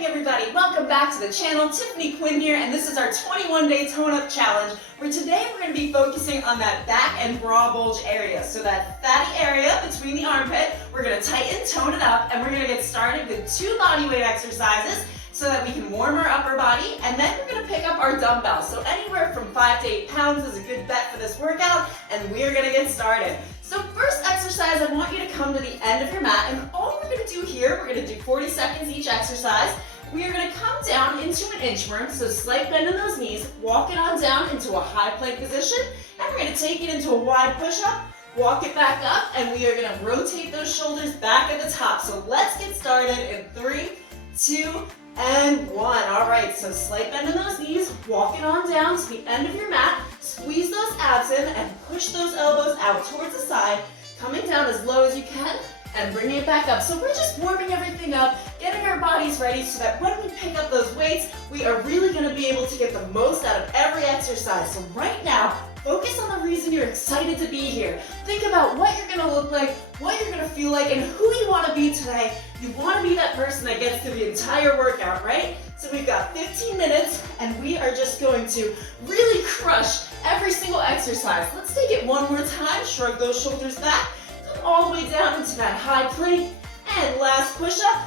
Everybody, welcome back to the channel. Tiffany Quinn here, and this is our 21-day tone-up challenge, where today we're going to be focusing on that back and bra bulge area. So that fatty area between the armpit, we're going to tighten, tone it up, and we're going to get started with 2 bodyweight exercises so that we can warm our upper body, and then we're going to pick up our dumbbells. So anywhere from 5 to 8 pounds is a good bet for this workout, and we're going to get started. So first exercise, I want you to come to the end of your mat, and all we're going to do here, we're going to do 40 seconds each exercise. We are going to come down into an inchworm, so slight bend in those knees, walk it on down into a high plank position, and we're going to take it into a wide push-up, walk it back up, and we are going to rotate those shoulders back at the top. So let's get started in 3, 2, and 1. All right, so slight bend in those knees, walk it on down to the end of your mat, squeeze those abs in, and push those elbows out towards the side, coming down as low as you can, and bringing it back up. So we're just warming everything up, getting our bodies ready so that when we pick up those weights, we are really going to be able to get the most out of every exercise. So right now, focus on the reason you're excited to be here. Think about what you're going to look like, what you're going to feel like, and who you want to be today. You want to be that person that gets through the entire workout, right? So we've got 15 minutes, and we are just going to really crush every single exercise. Let's take it one more time. Shrug those shoulders back. Come all the way down into that high plank, and last push-up,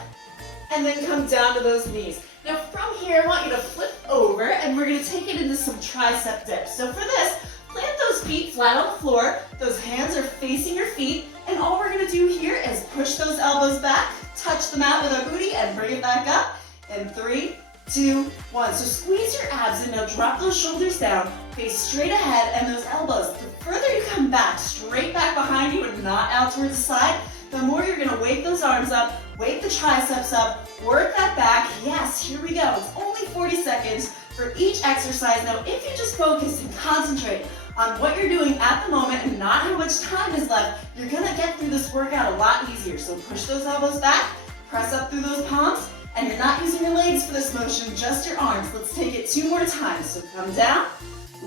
and then come down to those knees. Now from here, I want you to flip over, and we're going to take it into some tricep dips. So for this, plant those feet flat on the floor, those hands are facing your feet, and all we're going to do here is push those elbows back, touch the mat with our booty, and bring it back up in 3, 2, 1. So squeeze your abs in. Now drop those shoulders down, face straight ahead, and those elbows. The further you come back, straight back behind you and not out towards the side, the more you're gonna wake those arms up, wake the triceps up, work that back. Yes, here we go. It's only 40 seconds for each exercise. Now, if you just focus and concentrate on what you're doing at the moment and not how much time is left, you're gonna get through this workout a lot easier. So push those elbows back, press up through those palms, and you're not using your legs for this motion, just your arms. Let's take it 2 more times. So come down,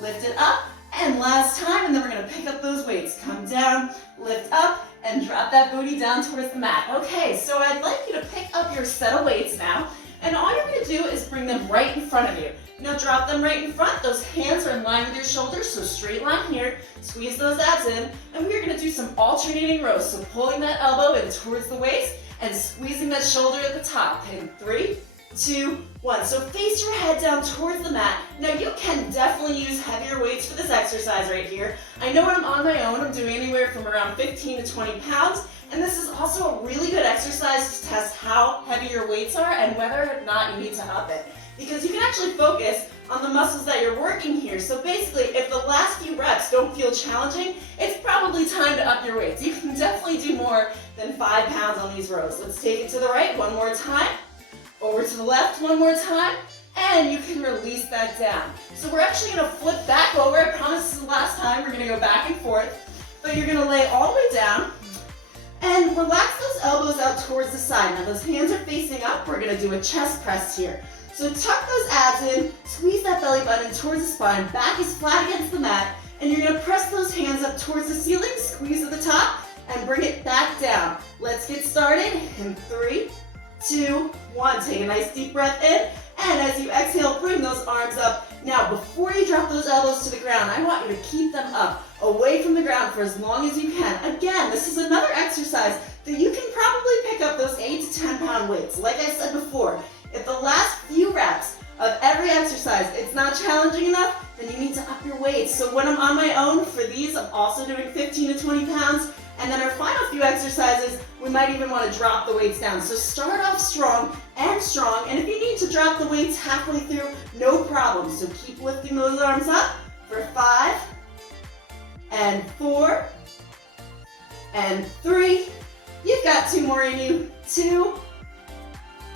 lift it up, and last time, and then we're gonna pick up those weights. Come down, lift up, and drop that booty down towards the mat. Okay, so I'd like you to pick up your set of weights now, and all you're gonna do is bring them right in front of you. Now drop them right in front. Those hands are in line with your shoulders, so straight line here. Squeeze those abs in, and we're gonna do some alternating rows. So pulling that elbow in towards the waist, and squeezing that shoulder at the top. In 3, 2, 1. So face your head down towards the mat. Now you can definitely use heavier weights for this exercise right here. I know when I'm on my own, I'm doing anywhere from around 15 to 20 pounds. And this is also a really good exercise to test how heavy your weights are and whether or not you need to up it. Because you can actually focus on the muscles that you're working here. So basically, if the last few reps don't feel challenging, it's probably time to up your weights. You can definitely do more than 5 pounds on these rows. Let's take it to the right one more time. Over to the left one more time, and you can release that down. So we're actually gonna flip back over. I promise this is the last time. We're gonna go back and forth, but you're gonna lay all the way down and relax those elbows out towards the side. Now those hands are facing up. We're gonna do a chest press here. So tuck those abs in, squeeze that belly button towards the spine, back is flat against the mat, and you're gonna press those hands up towards the ceiling, squeeze at the top, and bring it back down. Let's get started in 3, 2, 1. Take a nice deep breath in, and as you exhale, bring those arms up. Now, before you drop those elbows to the ground, I want you to keep them up, away from the ground for as long as you can. Again, this is another exercise that you can probably pick up those 8 to 10 pound weights. Like I said before, if the last few reps of every exercise, it's not challenging enough, then you need to up your weights. So when I'm on my own, for these, I'm also doing 15 to 20 pounds. And then our final few exercises, we might even want to drop the weights down. So start off strong, and if you need to drop the weights halfway through, no problem. So keep lifting those arms up for 5, and 4, and 3. You've got 2 more in you. 2,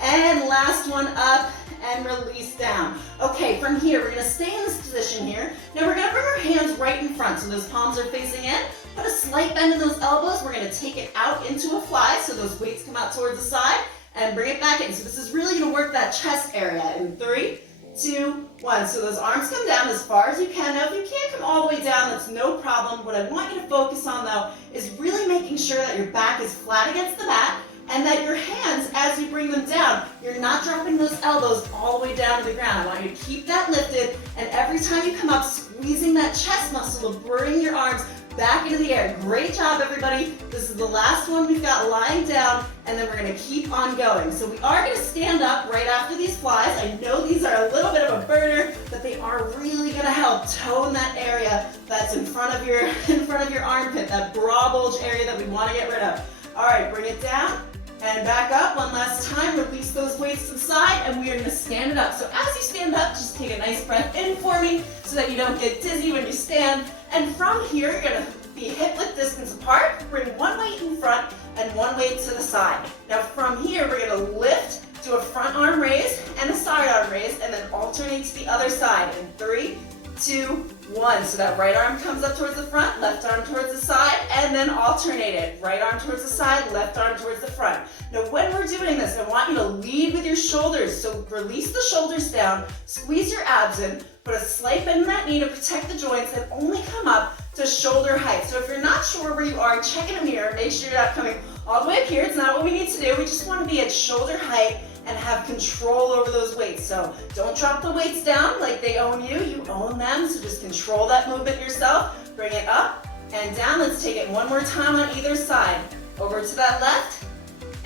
and last one up, and release down. Okay, from here, we're gonna stay in this position here. Now we're gonna bring our hands right in front, so those palms are facing in. Put a slight bend in those elbows. We're gonna take it out into a fly, so those weights come out towards the side, and bring it back in. So this is really gonna work that chest area in 3, 2, 1. So those arms come down as far as you can. Now if you can't come all the way down, that's no problem. What I want you to focus on though, is really making sure that your back is flat against the mat, and that your hands, as as you bring them down, you're not dropping those elbows all the way down to the ground. I want you to keep that lifted, and every time you come up, squeezing that chest muscle to bring your arms back into the air. Great job, everybody. This is the last one we've got lying down, and then we're gonna keep on going. So we are gonna stand up right after these flies. I know these are a little bit of a burner, but they are really gonna help tone that area that's in front of your armpit, that bra bulge area that we wanna get rid of. All right, bring it down and back up one last time. Release those weights to the side, and we are gonna stand it up. So as you stand up, just take a nice breath in for me so that you don't get dizzy when you stand. And from here, you're gonna be hip-width distance apart. Bring one weight in front and one weight to the side. Now from here, we're gonna lift, do a front arm raise and a side arm raise, and then alternate to the other side in 3, 2, 1. So that right arm comes up towards the front, left arm towards the side, and then alternate it. Right arm towards the side, left arm towards the front. Now when we're doing this, I want you to lead with your shoulders. So release the shoulders down, squeeze your abs in, put a slight bend in that knee to protect the joints, and only come up to shoulder height. So if you're not sure where you are, check in a mirror, make sure you're not coming all the way up here. It's not what we need to do. We just want to be at shoulder height and have control over those weights. So don't drop the weights down like they own you. You own them, so just control that movement yourself. Bring it up and down. Let's take it one more time on either side. Over to that left,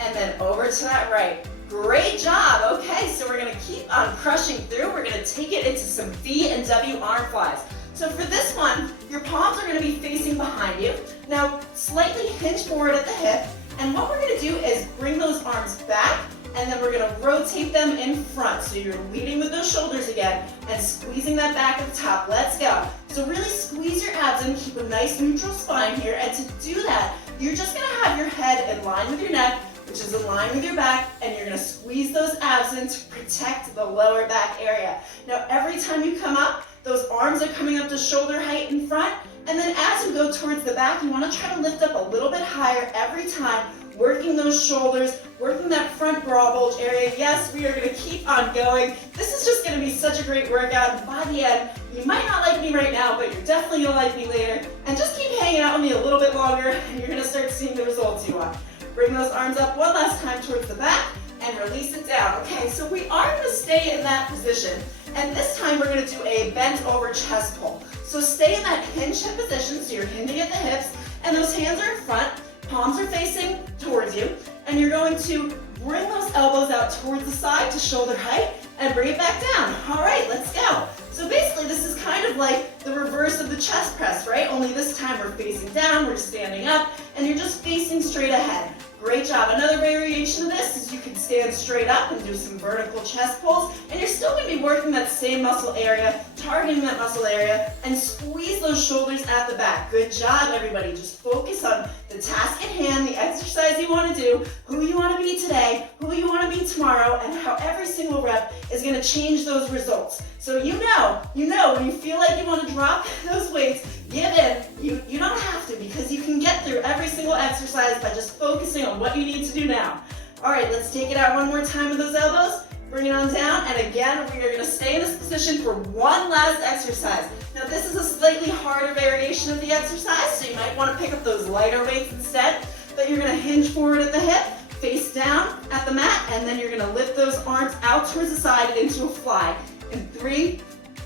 and then over to that right. Great job. Okay, so we're gonna keep on crushing through. We're gonna take it into some V and W arm flies. So for this one, your palms are gonna be facing behind you. Now, slightly hinge forward at the hip, and what we're gonna do is bring those arms back, and then we're gonna rotate them in front. So you're leading with those shoulders again, and squeezing that back at the top. Let's go. So really squeeze your abs and keep a nice neutral spine here, and to do that, you're just gonna have your head in line with your neck, which is in line with your back, and you're gonna squeeze those abs in to protect the lower back area. Now, every time you come up, those arms are coming up to shoulder height in front, and then as you go towards the back, you wanna try to lift up a little bit higher every time, working those shoulders, working that front bra bulge area. Yes, we are gonna keep on going. This is just gonna be such a great workout, and by the end, you might not like me right now, but you're definitely gonna like me later, and just keep hanging out with me a little bit longer, and you're gonna start seeing the results you want. Bring those arms up one last time towards the back and release it down. Okay, so we are gonna stay in that position. And this time we're gonna do a bent over chest pull. So stay in that hinge hip position, so you're hinging at the hips, and those hands are in front, palms are facing towards you, and you're going to bring those elbows out towards the side to shoulder height and bring it back down. All right, let's go. So basically this is kind of like the reverse of the chest press, right? Only this time we're facing down, we're standing up, and you're just facing straight ahead. Great job. Another variation of this is you can stand straight up and do some vertical chest pulls, and you're still going to be working that same muscle area, targeting that muscle area, and squeeze those shoulders at the back. Good job, everybody. Just focus on the task at hand, the exercise you want to do, who you want to be today, who you want to be tomorrow, and how every single rep is going to change those results. So you know, when you feel like you want to drop those weights, give in. You don't have to, because you can get through every single exercise by just focusing on what you need to do now. All right, let's take it out one more time with those elbows. Bring it on down, and again, we are going to stay in this position for one last exercise. Now, this is a slightly harder variation of the exercise, so you might want to pick up those lighter weights instead, but you're going to hinge forward at the hip, face down at the mat, and then you're going to lift those arms out towards the side into a fly. In 3,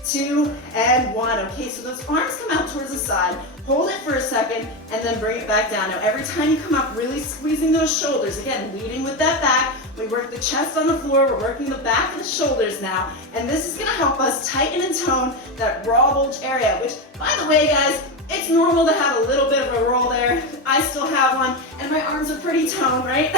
2, and 1. Okay, so those arms come out towards the side. Hold it for a second, and then bring it back down. Now, every time you come up, really squeezing those shoulders. Again, leading with that back. We work the chest on the floor. We're working the back and the shoulders now. And this is going to help us tighten and tone that raw bulge area, which, by the way, guys, it's normal to have a little bit of a roll there. I still have one, and my arms are pretty toned, right?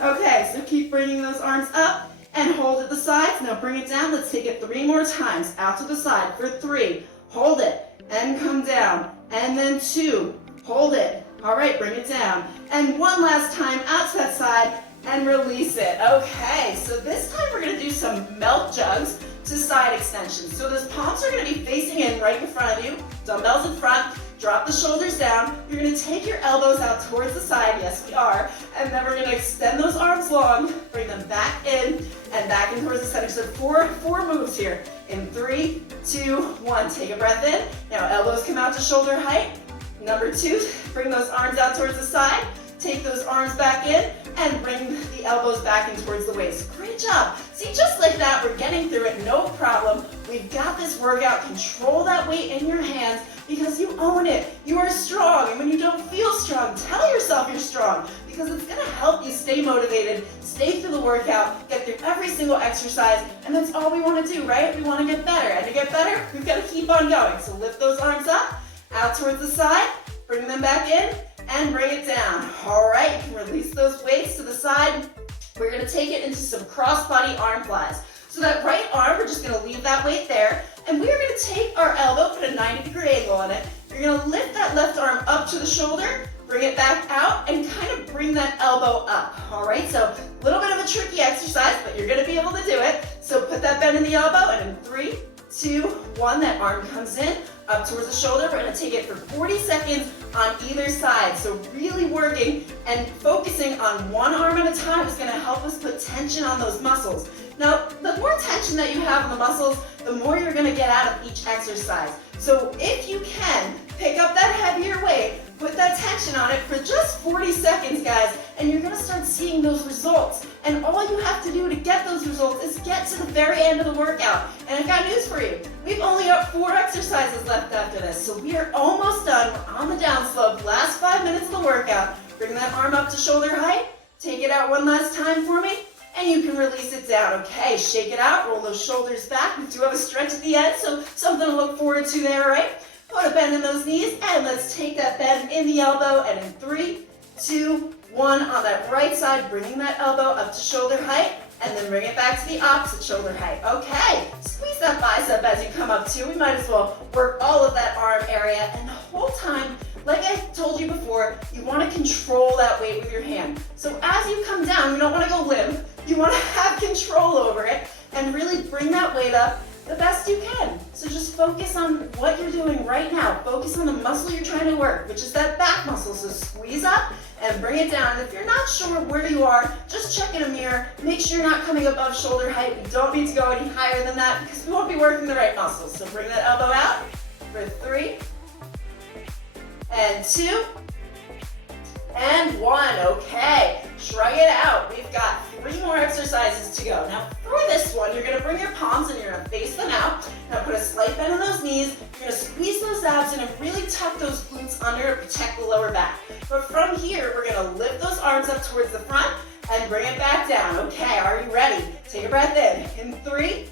Okay, so keep bringing those arms up. And hold at the sides. Now bring it down. Let's take it 3 more times. Out to the side for 3. Hold it. And come down. And then 2. Hold it. All right, bring it down. And one last time out to that side and release it. Okay, so this time we're going to do some melt jugs to side extensions. So those palms are going to be facing in right in front of you. Dumbbells in front. Drop the shoulders down. You're going to take your elbows out towards the side. Yes, we are. And then we're going to extend those arms long. Bring them back in and back in towards the center. So four moves here. In 3, 2, 1. Take a breath in. Now elbows come out to shoulder height. Number 2, bring those arms out towards the side. Take those arms back in and bring the elbows back in towards the waist. Great job. See, just like that, we're getting through it, no problem. We've got this workout. Control that weight in your hands because you own it. You are strong, and when you don't feel strong, tell yourself you're strong because it's gonna help you stay motivated, stay through the workout, get through every single exercise, and that's all we wanna do, right? We wanna get better, and to get better, we've gotta keep on going. So lift those arms up, out towards the side, bring them back in, and bring it down. All right, you can release those weights to the side. We're gonna take it into some cross-body arm flies. So that right arm, we're just gonna leave that weight there, and we're gonna take our elbow, put a 90-degree angle on it. You're gonna lift that left arm up to the shoulder, bring it back out, and kind of bring that elbow up. All right, so a little bit of a tricky exercise, but you're gonna be able to do it. So put that bend in the elbow, and in 3, 2, 1, that arm comes in, up towards the shoulder. We're gonna take it for 40 seconds on either side. So really working and focusing on one arm at a time is gonna help us put tension on those muscles. Now, the more tension that you have on the muscles, the more you're gonna get out of each exercise. So if you can, pick up that heavier weight, put that tension on it for just 40 seconds, guys, and you're gonna start seeing those results. And all you have to do to get those results is get to the very end of the workout. And I've got news for you. We've only got 4 exercises left after this, so we are almost done. We're on the downslope, last 5 minutes of the workout. Bring that arm up to shoulder height, take it out one last time for me, and you can release it down. Okay, shake it out, roll those shoulders back. We do have a stretch at the end, so something to look forward to there, right? Put a bend in those knees, and let's take that bend in the elbow, and in 3, 2, 1, on that right side, bringing that elbow up to shoulder height, and then bring it back to the opposite shoulder height. Okay, squeeze that bicep as you come up too. We might as well work all of that arm area, and the whole time, like I told you before, you want to control that weight with your hand. So as you come down, you don't want to go limp. You want to have control over it and really bring that weight up the best you can. So just focus on what you're doing right now. Focus on the muscle you're trying to work, which is that back muscle. So squeeze up and bring it down. If you're not sure where you are, just check in a mirror. Make sure you're not coming above shoulder height. We don't need to go any higher than that because we won't be working the right muscles. So bring that elbow out for 3, and 2, and 1. Okay, shrug it out. We've got 3 more exercises to go. Now for this one, you're gonna bring your palms and you're gonna face them out. Now put a slight bend in those knees. You're gonna squeeze those abs in and really tuck those glutes under to protect the lower back. But from here, we're gonna lift those arms up towards the front and bring it back down. Okay, are you ready? Take a breath in 3,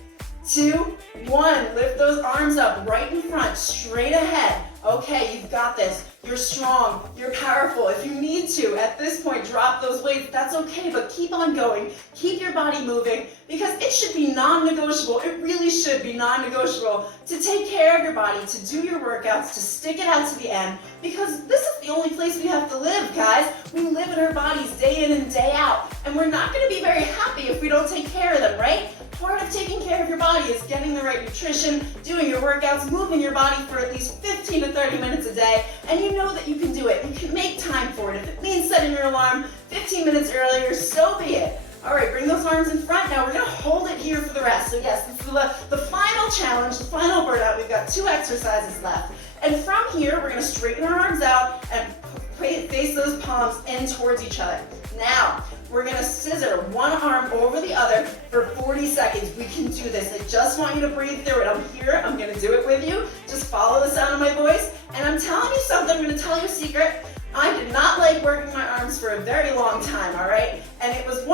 2, 1. Lift those arms up right in front, straight ahead. Okay, you've got this. You're strong, you're powerful. If you need to, at this point, drop those weights. That's okay, but keep on going. Keep your body moving because it should be non-negotiable. It really should be non-negotiable to take care of your body, to do your workouts, to stick it out to the end because this is the only place we have to live, guys. We live in our bodies day in and day out, and we're not going to be very happy if we don't take care of them, right? Part of taking care of your body is getting the right nutrition, doing your workouts, moving your body for at least 15 to 30 minutes a day, and you know that you can do it. You can make time for it. If it means setting your alarm 15 minutes earlier, so be it. All right, bring those arms in front. Now we're gonna hold it here for the rest. So yes, this is the final challenge, the final burnout. We've got 2 exercises left. And from here, we're gonna straighten our arms out and face those palms in towards each other. Now, we're gonna scissor one arm over the other for 40 seconds. We can do this. I just want you to breathe through it. I'm here, I'm gonna do it with you. Just follow the sound of my voice. And I'm telling you something, I'm gonna tell you a secret. I did not like working my arms for a very long time, all right? And it was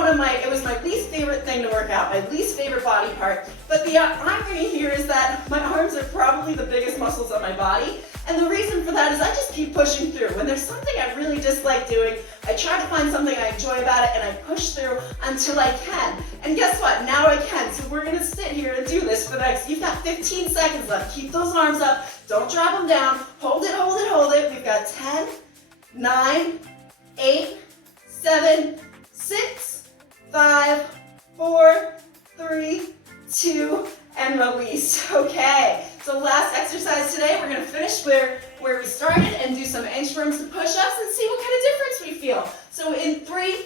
my least favorite thing to work out, my least favorite body part. But the irony here is that my arms are probably the biggest muscles on my body. And the reason for that is I just keep pushing through. When there's something I really dislike doing, I try to find something I enjoy about it and I push through until I can. And guess what? Now I can. So we're gonna sit here and do this for the next, you've got 15 seconds left. Keep those arms up. Don't drop them down. Hold it, hold it, hold it. We've got 10, 9, 8, 7, 6, 5, 4, 3, 2, and release. Okay, so last exercise today, we're gonna finish where we started and do some inchworms and push-ups and see what kind of difference we feel. So in 3,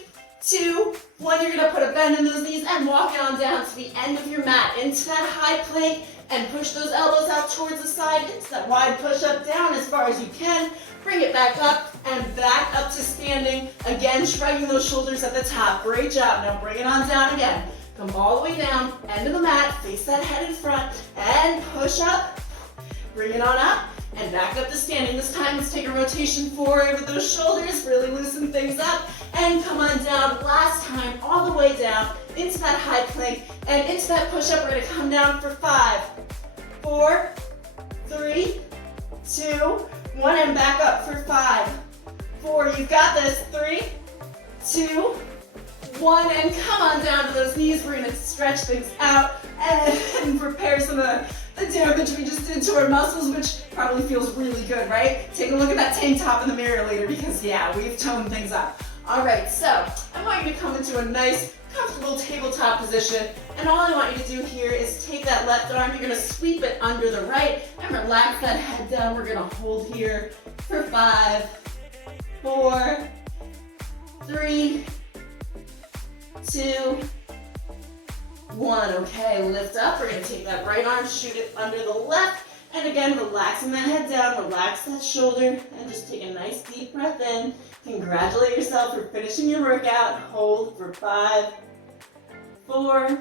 2, 1, you're gonna put a bend in those knees and walk it on down to the end of your mat, into that high plank, and push those elbows out towards the side, into that wide push-up down as far as you can. Bring it back up and back up to standing. Again, shrugging those shoulders at the top. Great job. Now bring it on down again. Come all the way down, end of the mat, face that head in front, and push up. Bring it on up, and back up to standing. This time, let's take a rotation forward with those shoulders, really loosen things up, and come on down. Last time, all the way down, into that high plank, and into that push-up. We're gonna come down for 5, 4, 3, 2, 1, and back up for 5, 4, you've got this, 3, 2, 1, and come on down to those knees. We're gonna stretch things out and repair some of the damage we just did to our muscles, which probably feels really good, right? Take a look at that tank top in the mirror later because yeah, we've toned things up. All right, so I want you to come into a nice, comfortable tabletop position, and all I want you to do here is take that left arm, you're gonna sweep it under the right, and relax that head down. We're gonna hold here for 5, 4, 3, 2, 1. Okay, lift up. We're going to take that right arm, shoot it under the left, and again, relaxing that head down, relax that shoulder, and just take a nice deep breath in. Congratulate yourself for finishing your workout. Hold for 5, 4,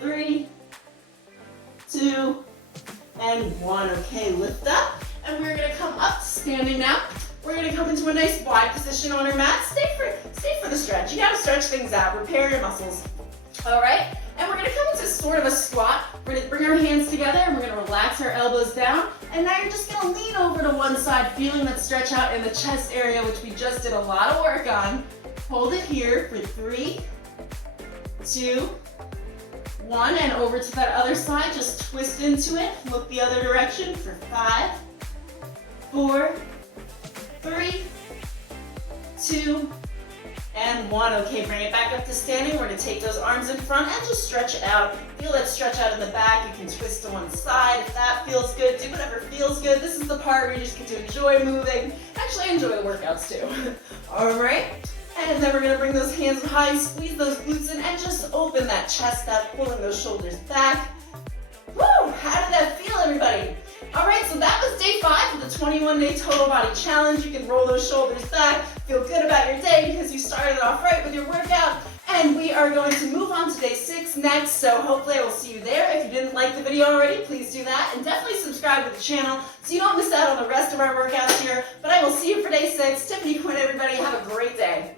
3, 2, and 1. Okay, lift up, and we're going to come up, standing now. We're gonna come into a nice wide position on our mat. Stay for the stretch. You gotta stretch things out, repair your muscles. All right, and we're gonna come into sort of a squat. We're gonna bring our hands together and we're gonna relax our elbows down. And now you're just gonna lean over to one side, feeling that stretch out in the chest area, which we just did a lot of work on. Hold it here for 3, 2, 1, and over to that other side. Just twist into it. Look the other direction for 5, 4, 3, 2, and 1. Okay, bring it back up to standing. We're going to take those arms in front and just stretch it out. Feel that stretch out in the back. You can twist to one side if that feels good. Do whatever feels good. This is the part where you just get to enjoy moving. Actually, enjoy the workouts too. All right, and then we're going to bring those hands high, squeeze those glutes in, and just open that chest up, pulling those shoulders back. Woo! How did that feel, everybody? All right, so that was day 5 of the 21-day total body challenge. You can roll those shoulders back, feel good about your day because you started off right with your workout. And we are going to move on to day 6 next, so hopefully I will see you there. If you didn't like the video already, please do that. And definitely subscribe to the channel so you don't miss out on the rest of our workouts here. But I will see you for day 6. Tiffany Quinn, everybody. Have a great day.